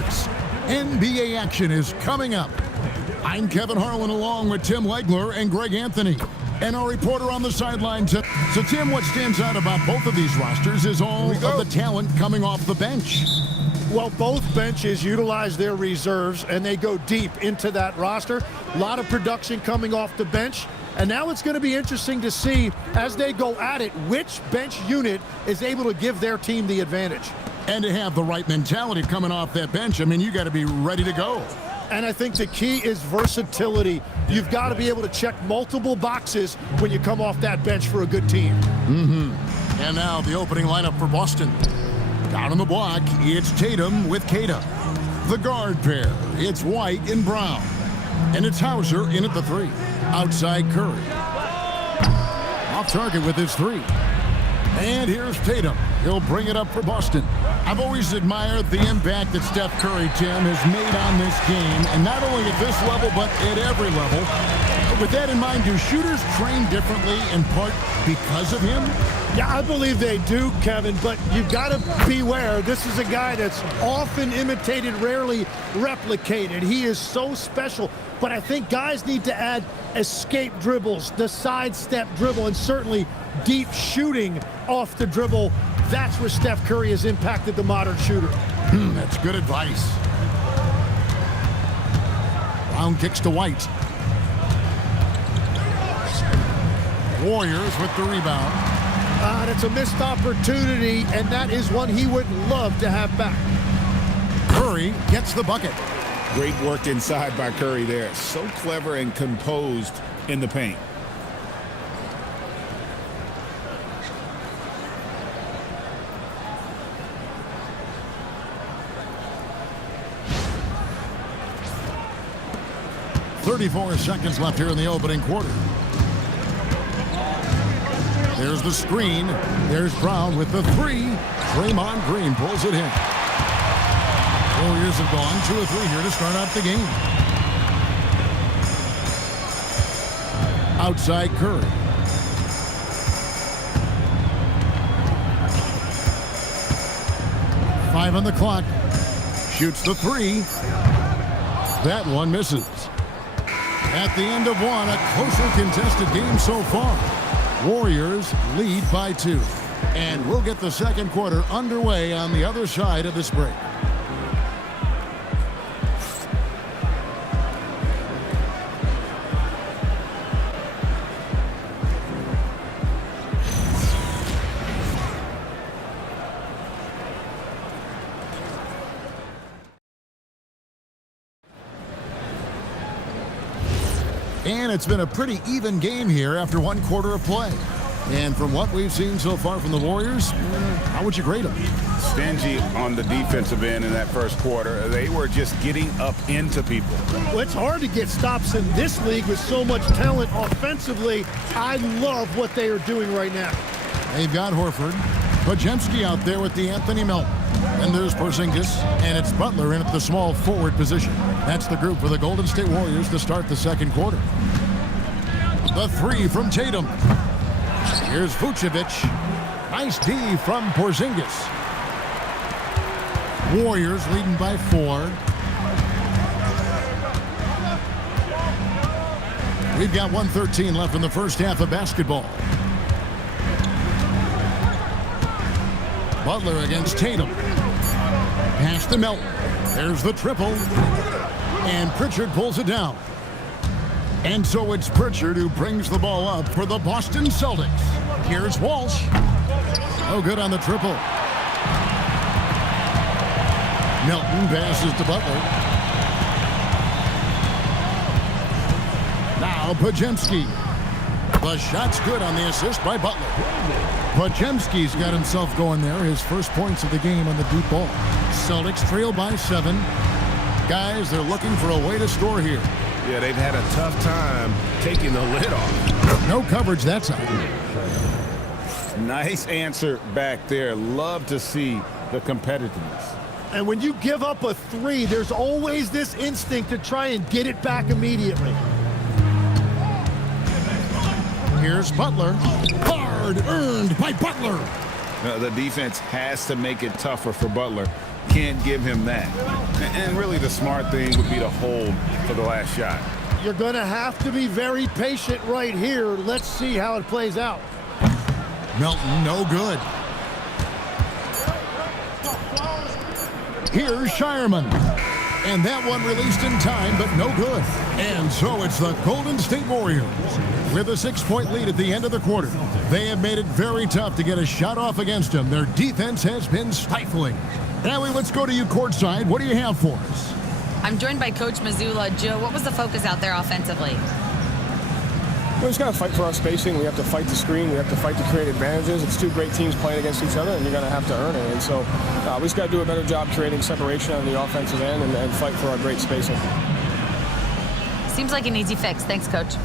sports. NBA action is coming up. I'm Kevin Harlan along with Tim Legler and Greg Anthony. And our reporter on the sideline. So Tim, what stands out about both of these rosters is all of the talent coming off the bench. Well, both benches utilize their reserves, and they go deep into that roster. A lot of production coming off the bench. And now it's going to be interesting to see, as they go at it, which bench unit is able to give their team the advantage. And to have the right mentality coming off that bench, I mean, you got to be ready to go. And I think the key is versatility. You've got to be able to check multiple boxes when you come off that bench for a good team. And now the opening lineup for Boston. Down on the block, it's Tatum with Keita. The guard pair, it's White and Brown. And it's Hauser in at the 3. Outside Curry. Off target with his 3. And here's Tatum. He'll bring it up for Boston. I've always admired the impact that Steph Curry, Tim, has made on this game, and not only at this level, but at every level. With that in mind, do shooters train differently in part because of him? Yeah, I believe they do, Kevin, but you've got to beware. This is a guy that's often imitated, rarely replicated. He is so special, but I think guys need to add escape dribbles, the sidestep dribble, and certainly deep shooting off the dribble. That's where Steph Curry has impacted the modern shooter. That's good advice. Brown kicks to White. Warriors with the rebound. That's a missed opportunity, and that is one he would love to have back. Curry gets the bucket. Great work inside by Curry there. So clever and composed in the paint. .34 seconds left here in the opening quarter. There's the screen. There's Brown with the 3. Draymond Green pulls it in. Warriors have gone 2 of 3 here to start out the game. Outside Curry. Five on the clock. Shoots the 3. That one misses. At the end of one, a closer contested game so far. Warriors lead by 2. And we'll get the second quarter underway on the other side of this break. And it's been a pretty even game here after one quarter of play. And from what we've seen so far from the Warriors, how would you grade them? Stingy on the defensive end in that first quarter. They were just getting up into people. Well, it's hard to get stops in this league with so much talent offensively. I love what they are doing right now. They've got Horford. Podziemski out there with the Anthony Melton. And there's Porzingis, and it's Butler in at the small forward position. That's the group for the Golden State Warriors to start the second quarter. The 3 from Tatum. Here's Vucevic. Nice D from Porzingis. Warriors leading by 4. We've got 1:13 left in the first half of basketball. Butler against Tatum. Pass to Melton. There's the triple. And Pritchard pulls it down. And so it's Pritchard who brings the ball up for the Boston Celtics. Here's Walsh. No good on the triple. Melton passes to Butler. Now Podziemski. The shot's good on the assist by Butler. Podziemski's got himself going there. His first points of the game on the deep ball. Celtics trail by 7. Guys, they're looking for a way to score here. Yeah, they've had a tough time taking the lid off. No coverage that side. Nice answer back there. Love to see the competitiveness. And when you give up a 3, there's always this instinct to try and get it back immediately. Here's Butler. Hard earned by Butler. The defense has to make it tougher for Butler. can't give him that. And really the smart thing would be to hold for the last shot. You're going to have to be very patient right here. Let's see how it plays out. Melton, no good. Here's Shireman. And that one released in time, but no good. And so it's the Golden State Warriors with a 6-point lead at the end of the quarter. They have made it very tough to get a shot off against them. Their defense has been stifling. Allie, let's go to you courtside. What do you have for us? I'm joined by Coach Mazzulla. Joe, what was the focus out there offensively? We just got to fight for our spacing. We have to fight the screen. We have to fight to create advantages. It's two great teams playing against each other, and you're going to have to earn it. And so we just got to do a better job creating separation on the offensive end and fight for our great spacing. Seems like an easy fix. Thanks, Coach.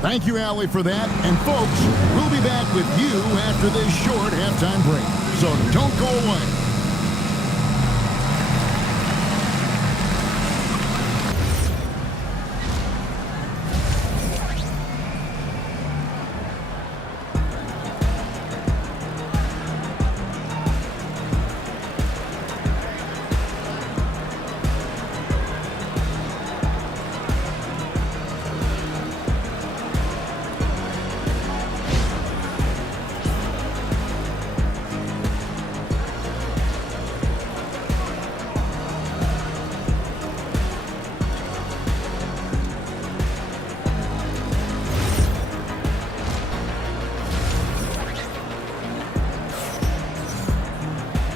Thank you, Allie, for that. And, folks, we'll be back with you after this short halftime break. So don't go away.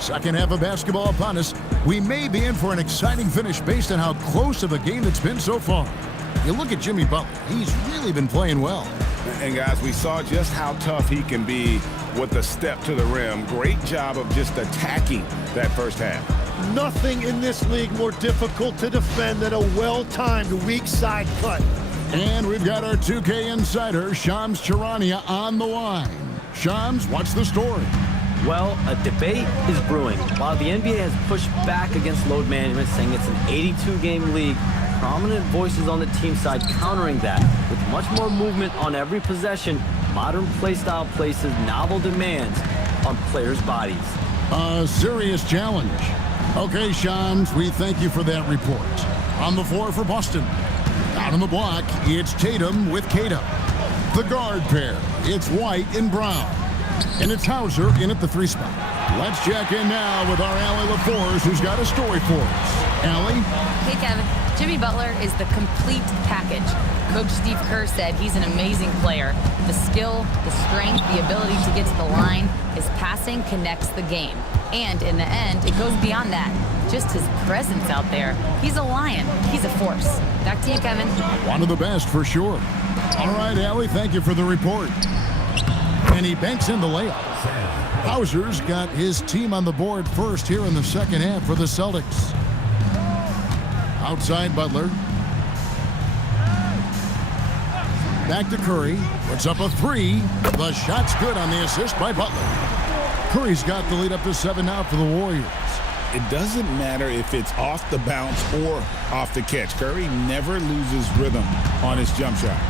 Second half of basketball upon us. We may be in for an exciting finish based on how close of a game it's been so far. You look at Jimmy Butler. He's really been playing well. And guys, we saw just how tough he can be with the step to the rim. Great job of just attacking that first half. Nothing in this league more difficult to defend than a well-timed weak side cut. And we've got our 2K insider, Shams Charania, on the line. Shams, what's the story? Well, a debate is brewing. While the NBA has pushed back against load management, saying it's an 82-game league, prominent voices on the team side countering that. With much more movement on every possession, modern play style places novel demands on players' bodies. A serious challenge. Okay, Shams, we thank you for that report. On the floor for Boston. Out on the block, it's Tatum with Kata. The guard pair, it's White and Brown. And it's Hauser in at the 3 spot. Let's check in now with our Allie LaForce, who's got a story for us. Allie? Hey, Kevin. Jimmy Butler is the complete package. Coach Steve Kerr said he's an amazing player. The skill, the strength, the ability to get to the line, his passing connects the game. And in the end, it goes beyond that. Just his presence out there. He's a lion. He's a force. Back to you, Kevin. One of the best for sure. All right, Allie, thank you for the report. And he banks in the layup. Hauser's got his team on the board first here in the second half for the Celtics. Outside Butler. Back to Curry. Puts up a 3. The shot's good on the assist by Butler. Curry's got the lead up to 7 now for the Warriors. It doesn't matter if it's off the bounce or off the catch. Curry never loses rhythm on his jump shot.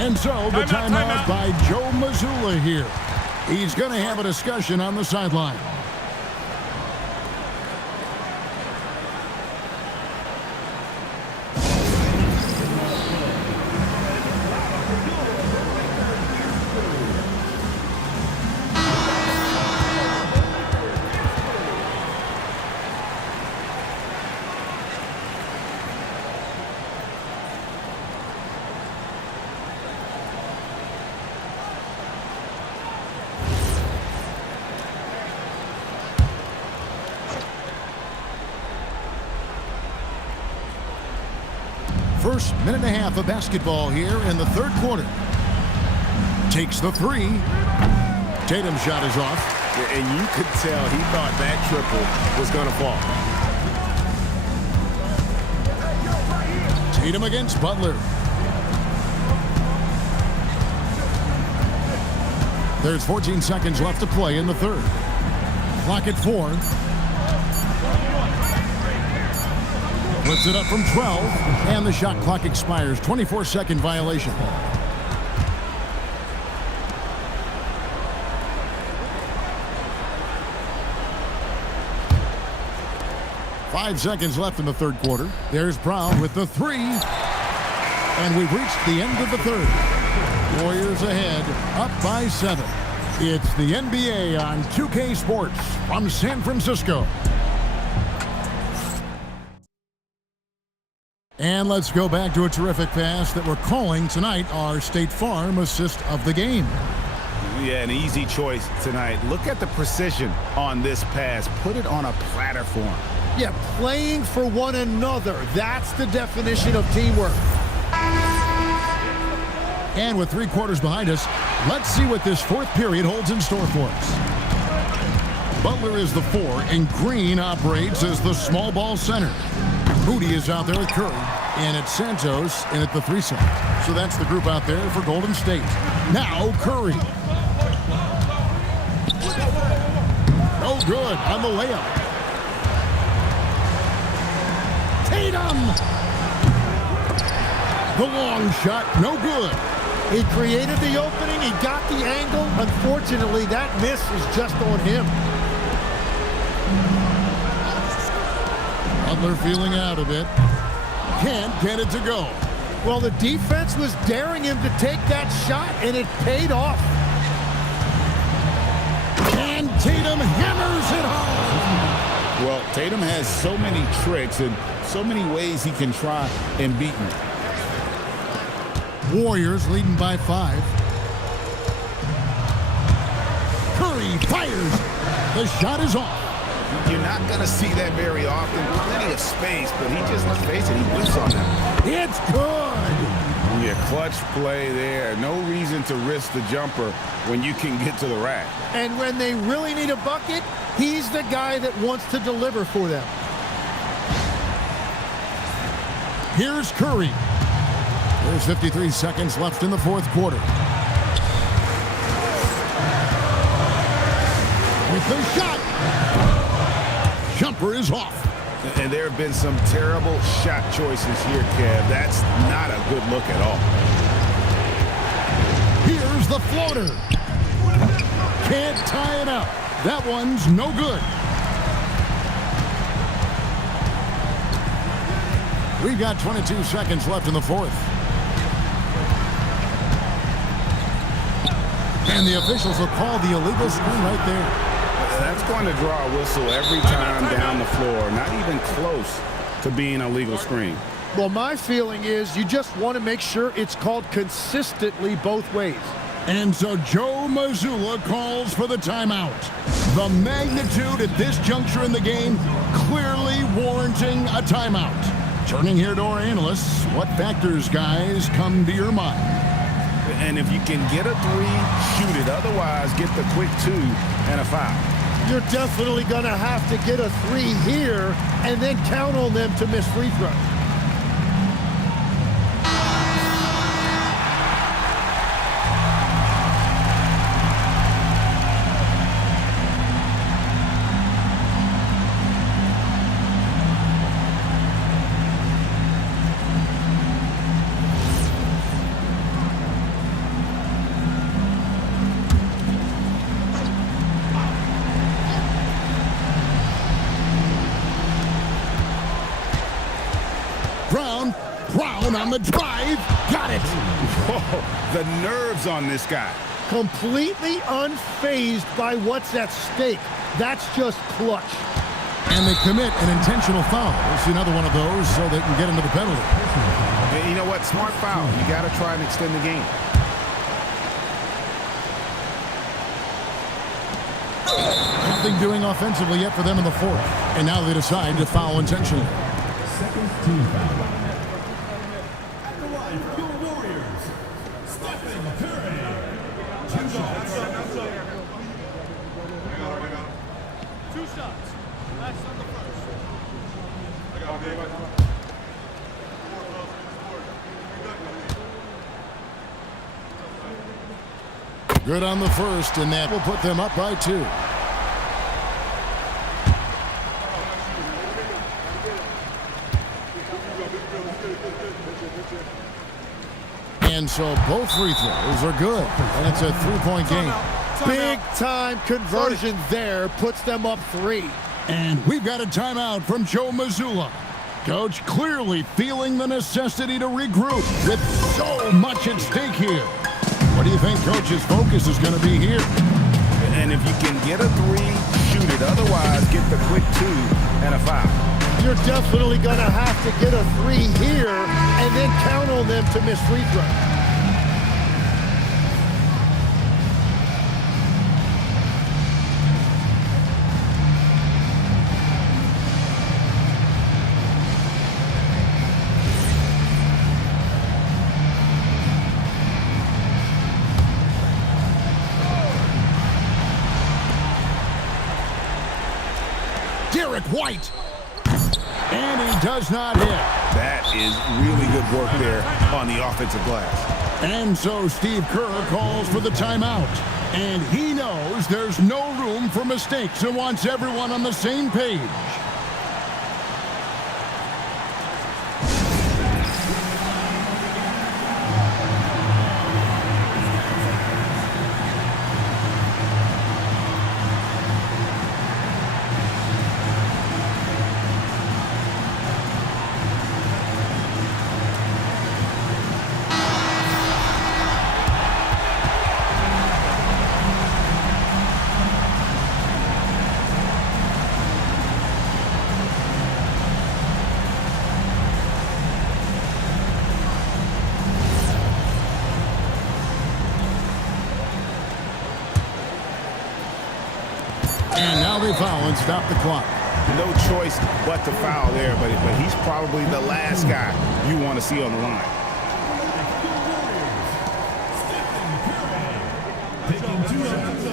And so the timeout by Joe Mazzulla here. He's going to have a discussion on the sideline. First minute and a half of basketball here in the third quarter. Takes the 3. Tatum's shot is off. And you could tell he thought that triple was going to fall. Tatum against Butler. There's 14 seconds left to play in the third. Clock at 4. Lifts it up from 12, and the shot clock expires. 24-second violation. 5 seconds left in the third quarter. There's Brown with the three. And we've reached the end of the third. Warriors ahead, up by 7. It's the NBA on 2K Sports from San Francisco. And let's go back to a terrific pass that we're calling tonight our State Farm assist of the game. Yeah, an easy choice tonight. Look at the precision on this pass. Put it on a platter form. Yeah, playing for one another. That's the definition of teamwork. And with 3 quarters behind us, let's see what this fourth period holds in store for us. Butler is the 4, and Green operates as the small ball center. Moody is out there with Curry, and it's Santos in at the 3 side. So that's the group out there for Golden State. Now Curry. No good on the layup. Tatum! The long shot, no good. He created the opening. He got the angle. Unfortunately, that miss is just on him. Butler feeling out of it. Can't get it to go. Well, the defense was daring him to take that shot, and it paid off. And Tatum hammers it home. Well, Tatum has so many tricks and so many ways he can try and beat me. Warriors leading by 5. Curry fires. The shot is off. You're not going to see that very often. Plenty of space, but he just, let's face it, he whiffs on that. It's good. Yeah, clutch play there. No reason to risk the jumper when you can get to the rack. And when they really need a bucket, he's the guy that wants to deliver for them. Here's Curry. There's 53 seconds left in the fourth quarter. With the shot. Jumper is off. And there have been some terrible shot choices here, Kev. That's not a good look at all. Here's the floater. Can't tie it up. That one's no good. We've got 22 seconds left in the fourth. And the officials will call the illegal screen right there. That's going to draw a whistle every time down the floor. Not even close to being a legal screen. Well, my feeling is you just want to make sure it's called consistently both ways. And so Joe Mazzulla calls for the timeout. The magnitude at this juncture in the game clearly warranting a timeout. Turning here to our analysts, what factors, guys, come to your mind? And if you can get a 3, shoot it. Otherwise, get the quick 2 and a foul. You're definitely going to have to get a 3 here and then count on them to miss free throws. Brown on the drive. Got it. Whoa, the nerves on this guy. Completely unfazed by what's at stake. That's just clutch. And they commit an intentional foul. We'll see another one of those so they can get into the penalty. And you know what? Smart foul. You got to try and extend the game. Nothing doing offensively yet for them in the fourth. And now they decide to foul intentionally. Second team foul. At the line for your Warriors, Stephen Curry. 2 shots. 2 shots. Last on the first. Good on the first, and that will put them up by 2. And so both free throws are good. And it's a 3-point game. Big time conversion there puts them up 3. And we've got a timeout from Joe Mazzulla. Coach clearly feeling the necessity to regroup with so much at stake here. What do you think Coach's focus is going to be here? And if you can get a 3, shoot it. Otherwise, get the quick 2 and a foul. You're definitely going to have to get a 3 here and then count on them to miss free throws. Derek White. And he does not hit. That is really good work there on the offensive glass. And so Steve Kerr calls for the timeout. And he knows there's no room for mistakes and wants everyone on the same page. And now they foul and stop the clock. No choice but to foul there, but he's probably the last guy you want to see on the line. Taking 2 shots.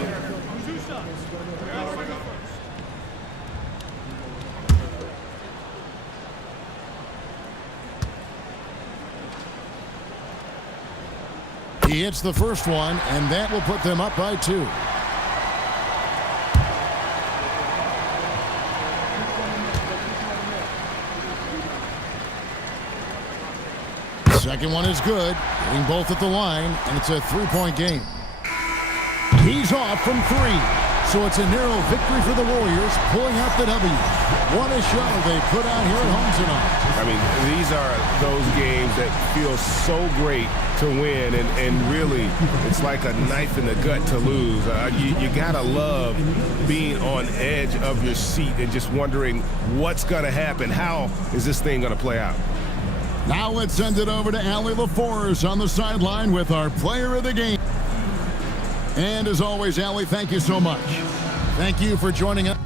He hits the first one, and that will put them up by 2. Second one is good, hitting both at the line, and it's a 3-point game. He's off from 3, so it's a narrow victory for the Warriors, pulling out the W. What a show they put out here at home tonight. I mean, these are those games that feel so great to win, and really, it's like a knife in the gut to lose. You gotta love being on edge of your seat and just wondering what's gonna happen. How is this thing gonna play out? Now let's send it over to Allie LaForce on the sideline with our player of the game. And as always, Allie, thank you so much. Thank you for joining us.